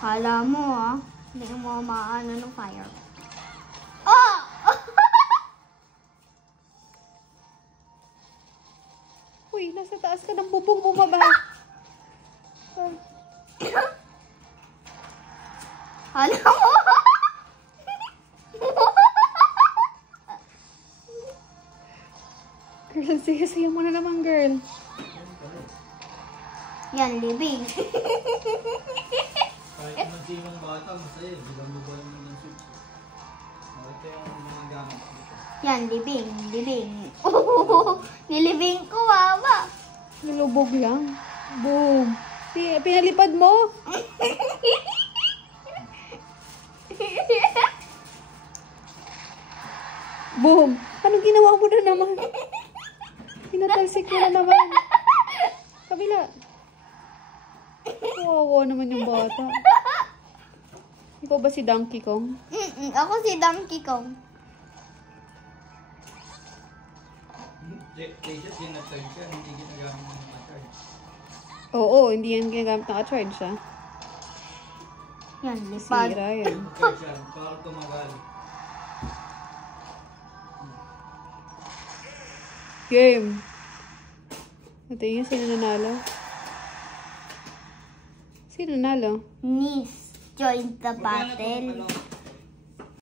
Kala mo hindi mo maano ng fire. Oh! Uy, nasa taas ka ng bubong, bumaba. Kala mo? Girl, sige, sayo mo na naman, girl. Yan, libing. Kahit naman sinong bata, masaya. Bilang-bilang mo ng switch. Ito yung mga gamit dito. Yan, libing. Libing. Nilibing ko, mama. Nilubog lang. Boom. Pinalipad mo. Boom. Anong ginawa mo na naman? Pinatalsik mo na naman. Kabila. Kawawa naman yung bata. Ikaw ba si Donkey Kong? Ako si Donkey Kong. T-shirt yung na-charge ka, hindi ginagamit ng na-charge. Oo, hindi yan ginagamit na ka-charge siya. Yan, lipad. Sira yan. Charge yan, para tumagal. Game. Ito yung sino nanalo? Sino nanalo? Niece, join the Magkano battle. itong,